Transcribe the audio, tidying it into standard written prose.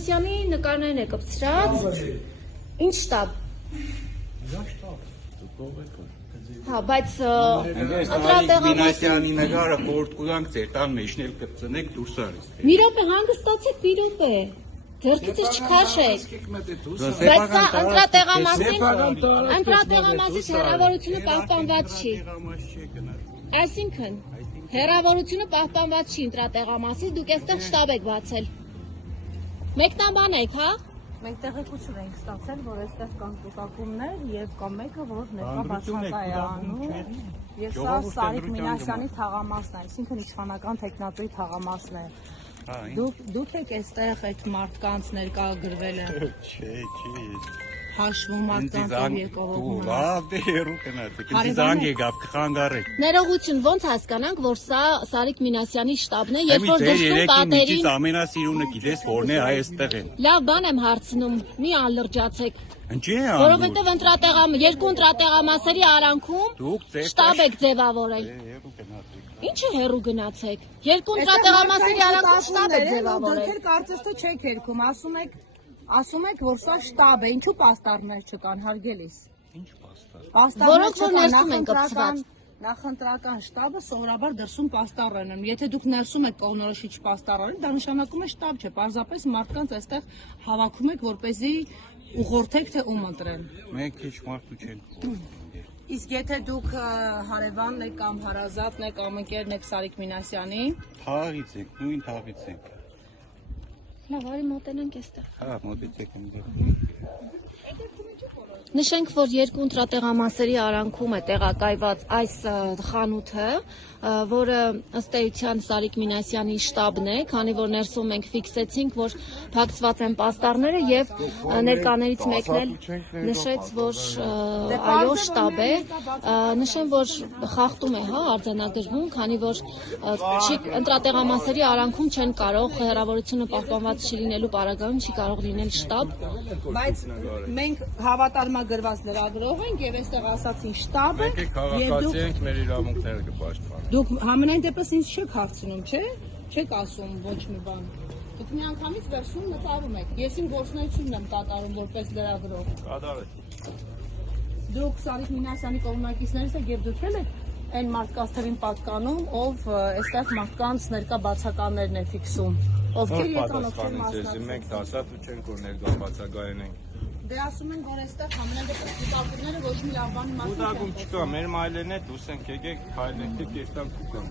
Հովհաննիսյանի նկարներն է կպցրած։ Ինչ շտաբ։ Հա, բայց Մինասյանի նկարը խորտ կուզանք ձեր տան մեջն էլ կծնեք դուրս արես։ Մի րոպե հանգստացեք, մի րոպե։ Ձեռքից չքաշեք։ Բայց սա ընտրատեղամասից հեռավորությունը պահպանված չի։ Այսինքն, հեռավորությունը պահպանված չի ընտրատեղամասից, դուք այստեղ շտաբ եք բացել։ Մեկնաբան եք, հա։ Մենք տեղեկություն ենք ստացել, որ այստեղ կան կուտակումներ եւ կա մեկը, որ ներկա բացակա է անում։ Եվ սա Սարիկ Մինասյանի թաղամասն է, այսինքն իշխանական տեխնատոյի թաղամասն է։ Դուք եք այստեղ այդ մարդկանց ներկա գրվել են։ Չէ, Հաշվում մարդկանց եկողողում։ Լավ, դե հերու կնացեք, ինձ զանգ եկավ, կխանգարեք։ Ներողություն, ոնց հասկանանք, որ սա Սարիկ Մինասյանի շտաբն է, երբ որ դրսում պատերին։ Միջից ամենասիրունը գիտես որն է այստեղ են։ Լավ բան եմ հարցնում, մի անլրջացեք։ Ինչի է անում։ Որովհետև երկու ընտրատեղամասերի արանքում շտաբ եք ձևավորել։ Ինչը հեռու գնացեք։ Երկու ընտրատեղամասերի արանքում շտաբ եք ձևավորել։ Դուք կարծես թե չեք երգում, ասում եք, որ սա շտաբ է, ինչու պաստառներ չկան, հարգելիս։ Ինչ պաստառ։ Որոնք որ ներսում են կպցված։ Նախընտրական շտաբը սովորաբար դրսում պաստառ են։ Եթե դուք ներսում եք կողմնորոշիչ պաստառ ունեն, դա նշանակում է շտաբ չէ, պարզապես մարդկանց այստեղ հավաքում եք, որպեսզի ուղղորդեք թե ում ընտրեն։ Մենք քիչ մարդու չենք։ Իսկ եթե դուք հարևանն եք կամ հարազատն եք կամ ընկերն եք Սարիկ Մինասյանի, Թաղից ենք, նույն թաղից ենք։ Լավ, արի մոտենանք այստեղ։ Հա, մոտեցեք ընկեր։ Նշենք, որ երկու ընտրատեղամասերի արանքում է տեղակայված այս խանութը, որը ըստ էության Սարիկ Մինասյանի շտաբն է, քանի որ ներսում մենք ֆիքսեցինք, որ փակցված են պաստառները եւ ներկաներից մեկն էլ նշեց, որ այո շտաբ է, նշեմ, որ խախտում է, հա, արձանագրվում, քանի որ ընտրատեղամասերի արանքում չեն կարող հեռավորությունը պահպանված չի լինելու պարագայում չի կարող լինել շտաբ, բայց մենք հավատարմագրված լրագրող ենք եւ այստեղ ասացին շտաբը եւ դուք մեր իրավունքները կպաշտպանենք։ Դուք համենայն դեպս ինձ չեք հարցնում, չէ՞։ Չեք ասում ոչ մի բան։ Դուք միանգամից վերցնում մտարում եք։ Ես իմ գործունեությունն եմ կատարում որպես լրագրող։ Կատարեք։ Դուք Սարիկ Մինասյանի կողմնակիցներից եք եւ դուք եք այն մարդկանց թվին պատկանում, ով այստեղ մարդկանց ներկա բացականներն է ֆիքսում։ Ովքեր եկան, ովքեր մասնակցեցին։ Մենք դասատու չենք, որ ներկա բացակայեն ենք։ Դե ասում են, որ այստեղ համենայն դեպս կուտակումները ոչ մի լավ բանի մասին չեն։ Կուտակում չկա, մեր մայլերն է դուս ենք եկեք, քայլենք, կեստանք ու կամ։